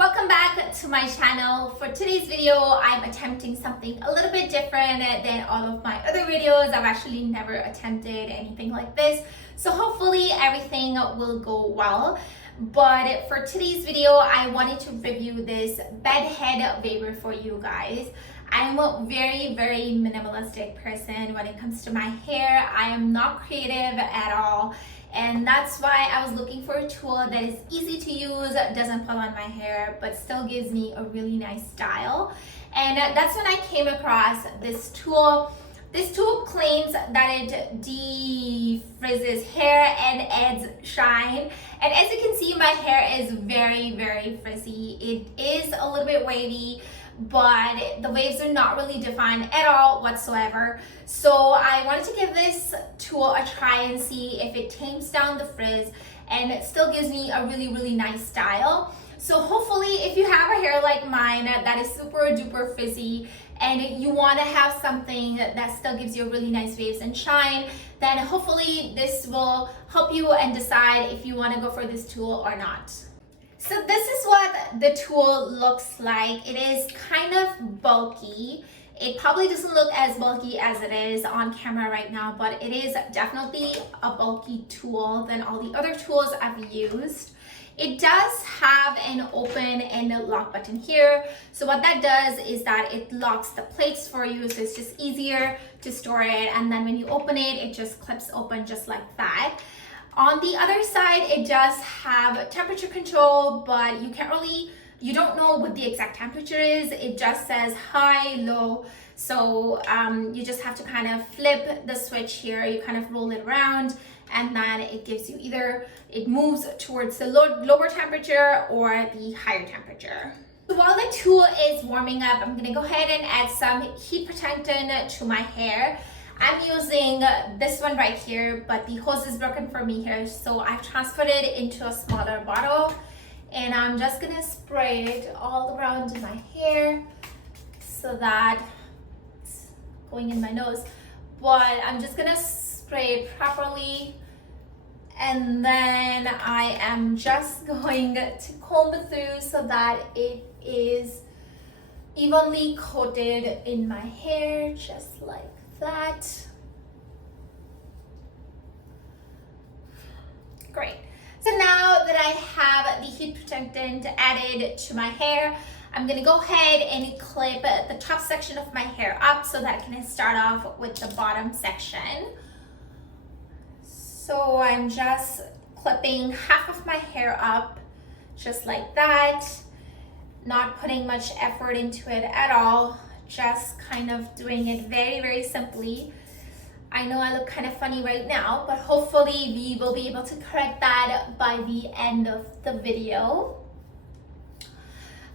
Welcome back to my channel. For today's video, I'm attempting something a little bit different than all of my other videos. I've actually never attempted anything like this, so hopefully everything will go well. But for today's video, I wanted to review this bed head waver for you guys. I'm a very minimalistic person when it comes to my hair. I am not creative at all. And that's why I was looking for a tool that is easy to use, doesn't pull on my hair, but still gives me a really nice style. And that's when I came across this tool. This tool claims that it defrizzes hair and adds shine. And as you can see, my hair is very frizzy. It is a little bit wavy, but the waves are not really defined at all whatsoever. So I wanted to give this tool a try and see if it tames down the frizz and it still gives me a really nice style. So hopefully if you have a hair like mine that is super duper frizzy and you want to have something that still gives you really nice waves and shine, then hopefully this will help you and decide if you want to go for this tool or not. So this is what the tool looks like. It is kind of bulky. It probably doesn't look as bulky as it is on camera right now, but it is definitely a bulky tool than all the other tools I've used. It does have an open and a lock button here. So what that does is that it locks the plates for you, so it's just easier to store it. And then when you open it, it just clips open just like that. On the other side, it does have temperature control, but you don't know what the exact temperature is. It just says high, low. So you just have to kind of flip the switch here. You kind of roll it around and then it gives you either, it moves towards the lower temperature or the higher temperature. So while the tool is warming up, I'm gonna go ahead and add some heat protectant to my hair. I'm using this one right here, but the hose is broken for me here, so I've transferred it into a smaller bottle, and I'm just gonna spray it all around my hair so that it's going in my nose, but I'm just gonna spray it properly, and then I am just going to comb it through so that it is evenly coated in my hair, just like that. Great. So now that I have the heat protectant added to my hair, I'm gonna go ahead and clip the top section of my hair up so that I can start off with the bottom section. So I'm just clipping half of my hair up just like that, not putting much effort into it at all, just kind of doing it very simply. I know I look kind of funny right now, but hopefully we will be able to correct that by the end of the video.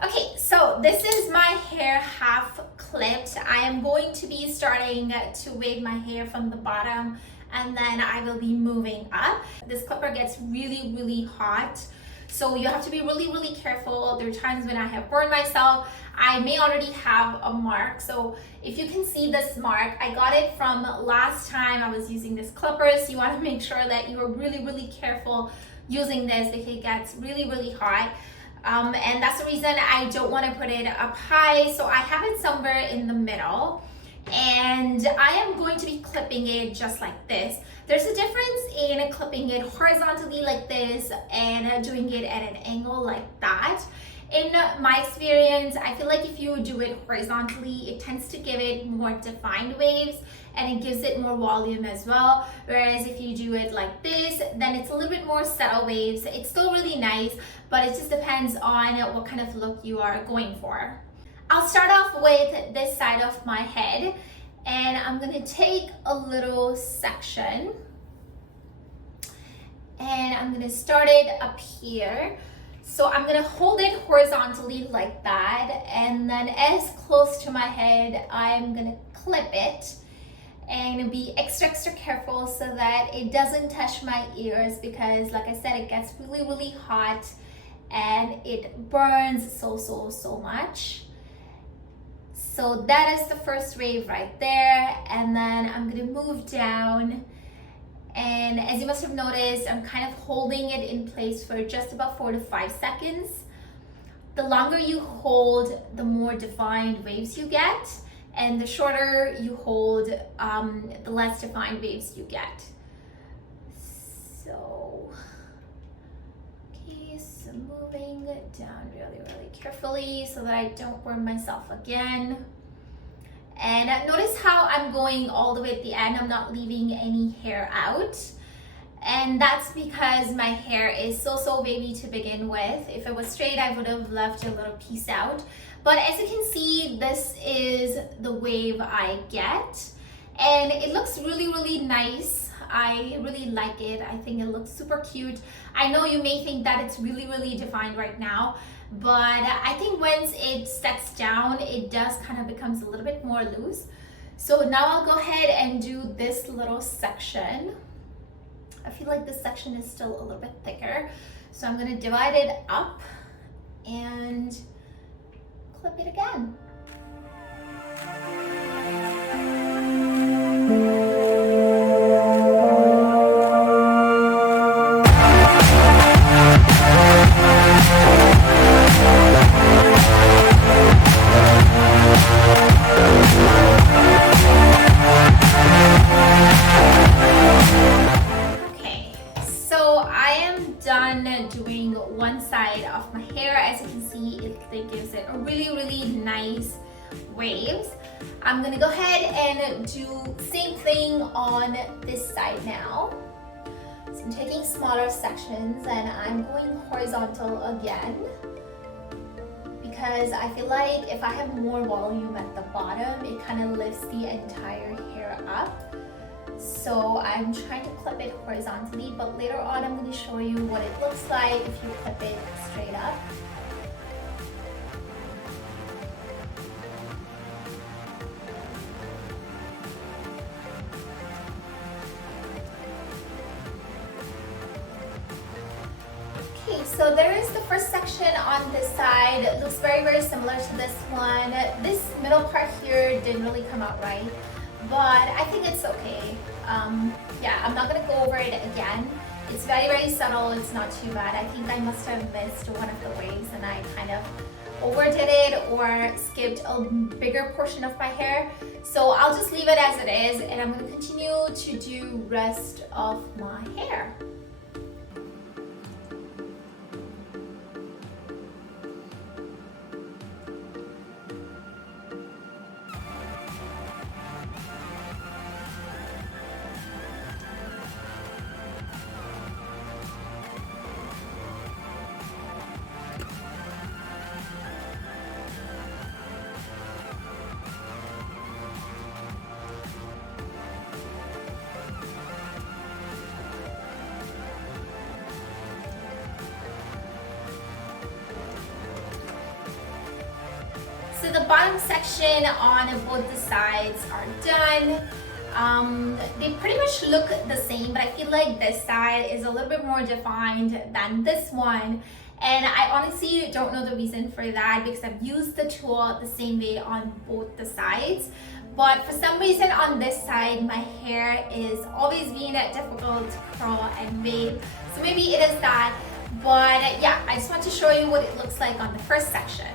Okay, so this is my hair half clipped. I am going to be starting to wave my hair from the bottom, and then I will be moving up. This clipper gets really hot, so you have to be really careful. There are times when I have burned myself. I may already have a mark. So if you can see this mark, I got it from last time I was using this clipper. So you want to make sure that you are really careful using this because it gets really hot. And that's the reason I don't want to put it up high. So I have it somewhere in the middle. And I am going to be clipping it just like this. There's a difference in clipping it horizontally like this and doing it at an angle like that. In my experience, I feel like if you do it horizontally, it tends to give it more defined waves and it gives it more volume as well. Whereas if you do it like this, then it's a little bit more subtle waves. It's still really nice, but it just depends on what kind of look you are going for. I'll start off with this side of my head, and I'm gonna take a little section and I'm gonna start it up here. So I'm gonna hold it horizontally like that, and then as close to my head, I'm gonna clip it and be extra careful so that it doesn't touch my ears, because like I said, it gets really hot and it burns so much. So that is the first wave right there, and then I'm gonna move down, and as you must have noticed, I'm kind of holding it in place for just about 4 to 5 seconds. the longer you hold, the more defined waves you get, and the shorter you hold, the less defined waves you get. So, okay, so moving down really, really carefully so that I don't burn myself again. And notice how I'm going all the way at the end. I'm not leaving any hair out. And that's because my hair is so wavy to begin with. If it was straight, I would have left a little piece out. But as you can see, this is the wave I get. And it looks really, really nice. I really like it. I think it looks super cute. I know you may think that it's really, really defined right now, but I think once it sets down, it does kind of becomes a little bit more loose. So now I'll go ahead and do this little section. I feel like this section is still a little bit thicker. So I'm gonna divide it up and clip it again. Doing one side of my hair. As you can see, it gives it a really nice waves. I'm gonna go ahead and do same thing on this side now. So I'm taking smaller sections and I'm going horizontal again because I feel like if I have more volume at the bottom, it kind of lifts the entire hair up. So I'm trying to clip it horizontally, but later on I'm going to show you what it looks like if you clip it straight up. Okay, so there is the first section on this side. It looks very similar to this one. This middle part here didn't really come out right, but I think it's okay. Yeah, I'm not gonna go over it again. It's very subtle, it's not too bad. I think I must have missed one of the waves and I kind of overdid it or skipped a bigger portion of my hair. So I'll just leave it as it is and I'm gonna continue to do rest of my hair. So the bottom section on both the sides are done. They pretty much look the same, but I feel like this side is a little bit more defined than this one. And I honestly don't know the reason for that because I've used the tool the same way on both the sides. But for some reason on this side, my hair is always being difficult to curl and wave. So maybe it is that. But yeah, I just want to show you what it looks like on the first section.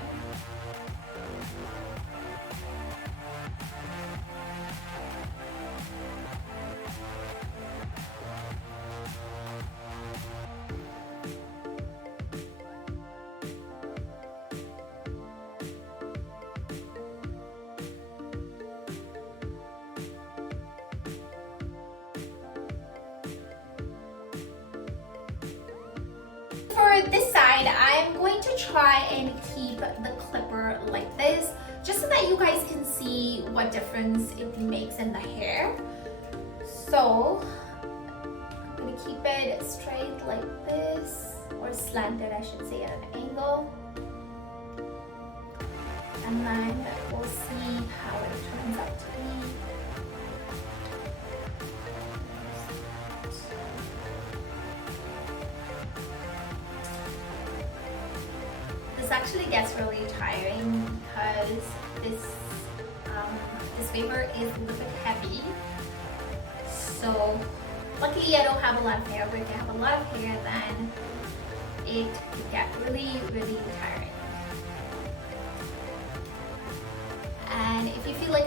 For this side, I'm going to try and keep the clipper like this, just so that you guys can see what difference it makes in the hair. So I'm going to keep it straight like this, or slanted I should say, at an angle. And then we'll see how it turns out to be. This actually gets really tiring because this waver is a little bit heavy. So luckily I don't have a lot of hair, but if I have a lot of hair then it could get really tiring.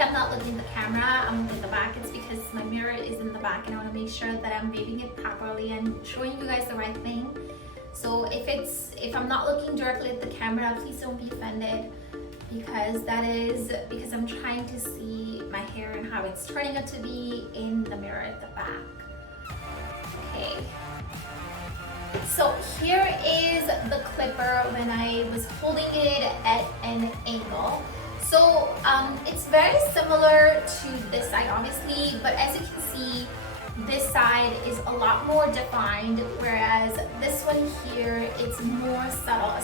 I'm not looking at the camera, I'm looking at the back, it's because my mirror is in the back and I want to make sure that I'm waving it properly and showing you guys the right thing. So if I'm not looking directly at the camera, please don't be offended, because that is because I'm trying to see my hair and how it's turning out to be in the mirror at the back. Okay. So here is the clipper when I was holding it at an angle. So it's very similar to this side obviously, but as you can see, this side is a lot more defined, whereas this one here, it's more subtle.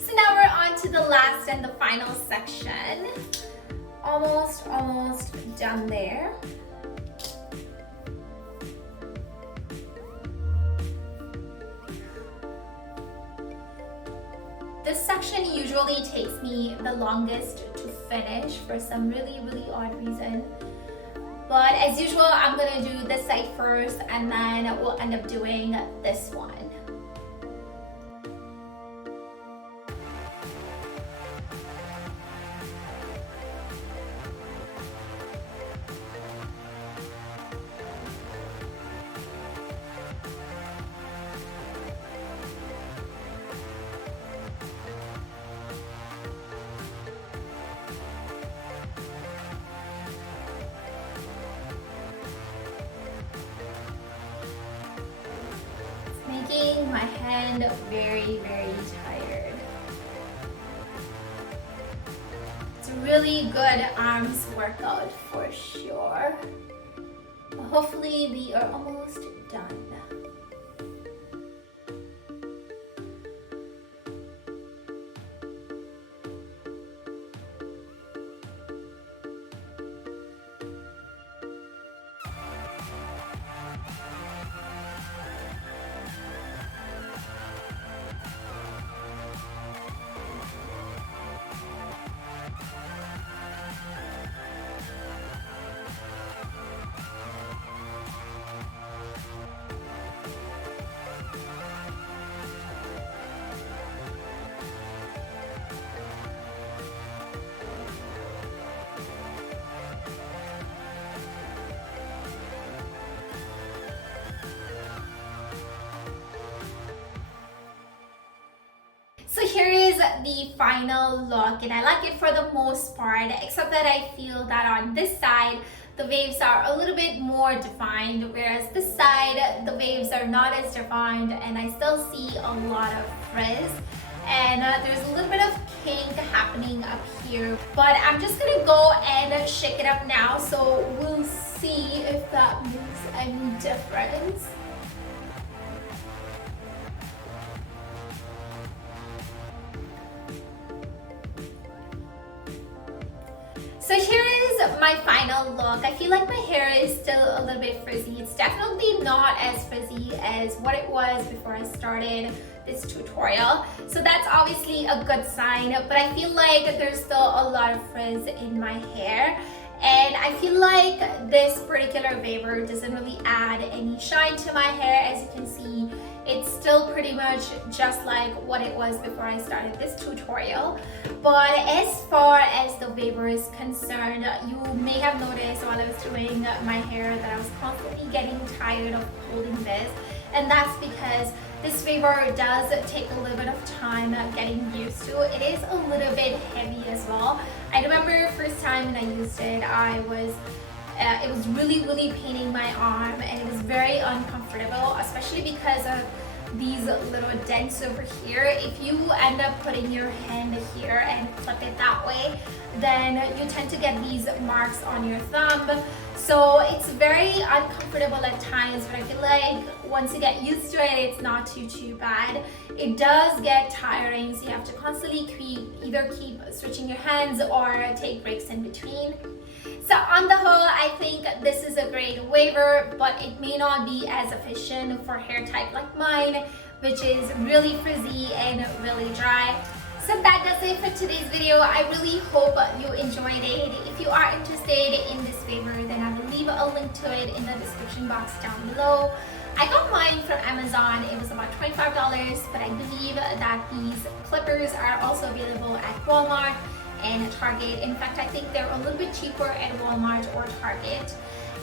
So now we're on to the last and the final section. Almost done there. This section usually takes me the longest to finish for some really odd reason. But as usual, I'm gonna do this side first and then we'll end up doing this one. Making my hand very tired. It's a really good arms workout for sure. Hopefully we are almost done. So here is the final look, and I like it for the most part, except that I feel that on this side the waves are a little bit more defined, whereas this side the waves are not as defined and I still see a lot of frizz, and there's a little bit of kink happening up here. But I'm just gonna go and shake it up now, so we'll see if that makes any difference. So here is my final look. I feel like my hair is still a little bit frizzy. It's definitely not as frizzy as what it was before I started this tutorial. So that's obviously a good sign, but I feel like there's still a lot of frizz in my hair. And I feel like this particular waver doesn't really add any shine to my hair. As you can see, it's still pretty much just like what it was before I started this tutorial. But as far as the waver is concerned, you may have noticed while I was doing my hair that I was constantly getting tired of holding this. And that's because this waver does take a little bit of time getting used to. It is a little bit heavy as well. I remember first time when I used it, it was really paining my arm, and it was very uncomfortable, especially because of these little dents over here. If you end up putting your hand here and flip it that way, then you tend to get these marks on your thumb. So it's very uncomfortable at times, but I feel like once you get used to it, it's not too bad. It does get tiring, so you have to constantly either keep switching your hands or take breaks in between. So on the whole, I think this is a great waver, but it may not be as efficient for hair type like mine, which is really frizzy and really dry. So that does it for today's video. I really hope you enjoyed it. If you are interested in this waver, then I will leave a link to it in the description box down below. I got mine from Amazon. It was about $25, but I believe that these clippers are also available at Walmart and Target. In fact, I think they're a little bit cheaper at Walmart or Target.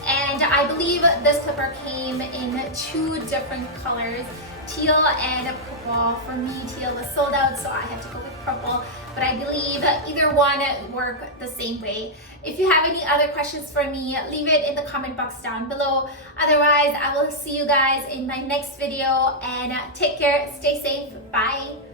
And I believe this clipper came in 2 different colors, teal and purple. For me, teal was sold out, so I had to go with purple, but I believe either one work the same way. If you have any other questions for me, leave it in the comment box down below. Otherwise, I will see you guys in my next video, and take care, stay safe, bye.